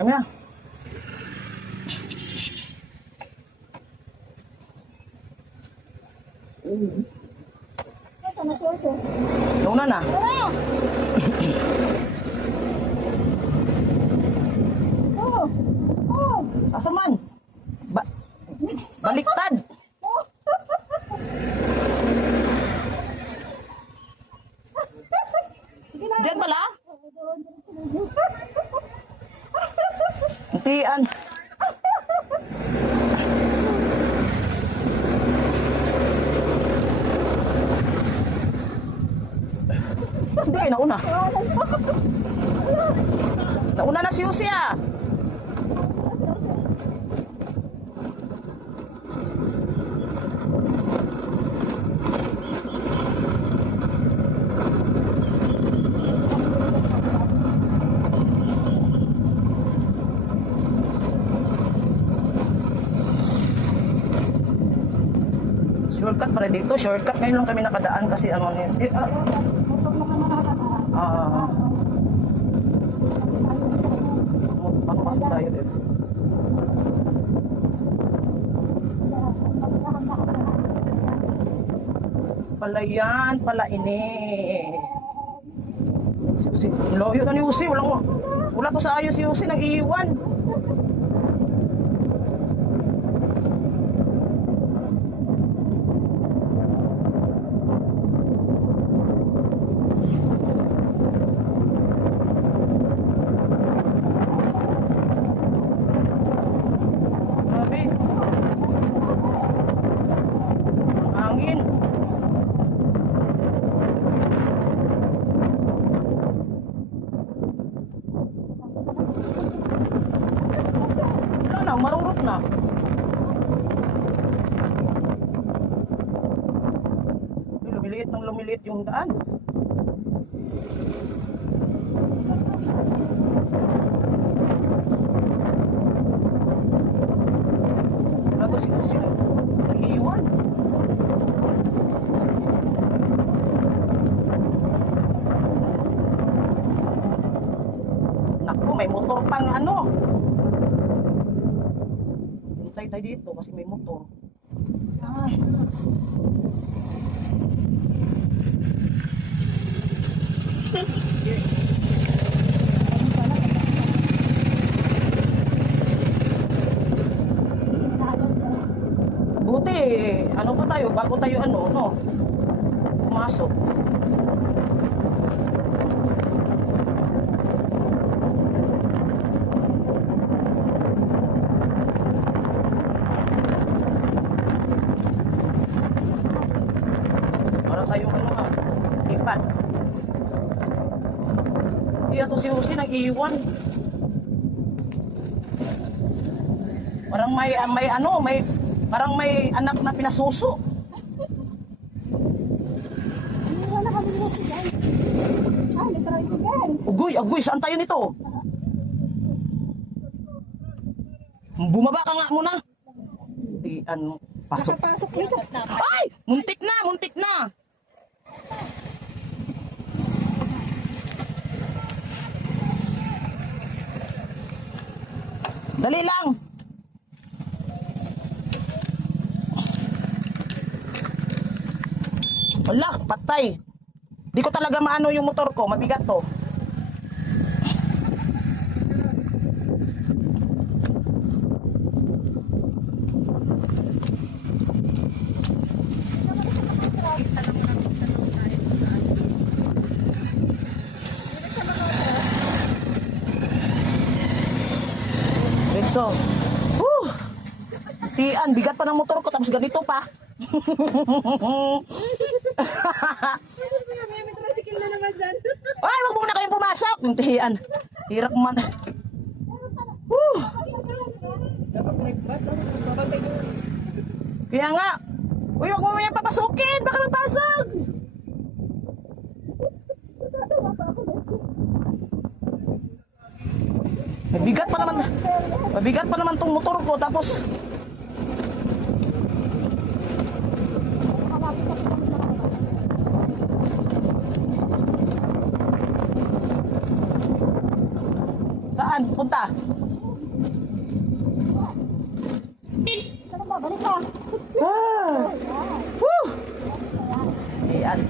Kami na. Nauna na. Asa man? Baliktad. Diyan pala? Hentian. Hindi kayo nauna. Nauna na si Jose ah. Shortcut para dito. Shortcut ngayon lang kami nakadaan kasi ano ano kasi tayo dito. Palayan, pala ini. Loyo na ni Jose. Wala po sa ayos si Jose. Nag-iiwan. Angin. Wala na, marurot na. Lumiliit ng lumiliit yung daan. Wala to si nag-iwan. Naku, may motor pang ano. Hintay tayo dito kasi may motor. Buti, ano pa tayo, bago tayo no, pumasok. Para tayong ipan. Iya to si Jose nag-iwan. Parang parang may anak na pinasuso. Ugoy, saan tayo nito? Bumaba ka nga muna. Di, pasok. Ay! Muntik na! Dali lang! Wala, patay. Di ko talaga maano yung motor ko, mabigat to. So, tian, bigat pa ng motor ko tapos ganito pa. Ay, wag muna kayong pumasok. Tian, hirap man. Kaya nga, uy, wag mo yan papasukin, baka mapasok. Mabigat pa naman tong motor ko tapos saan? Punta? Balik ka. Ah! Woo! Ayan.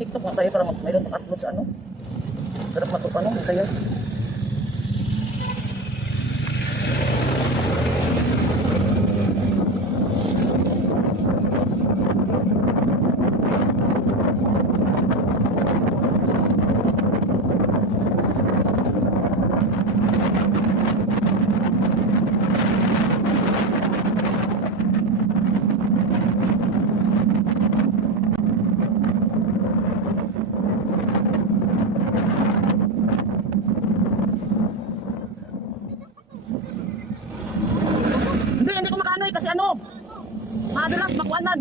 TikTok nga tayo para mayroon pang upload sa ano. Sarap matukan no, masaya. Hindi ko makaano kasi ano. Madulas, makuanan.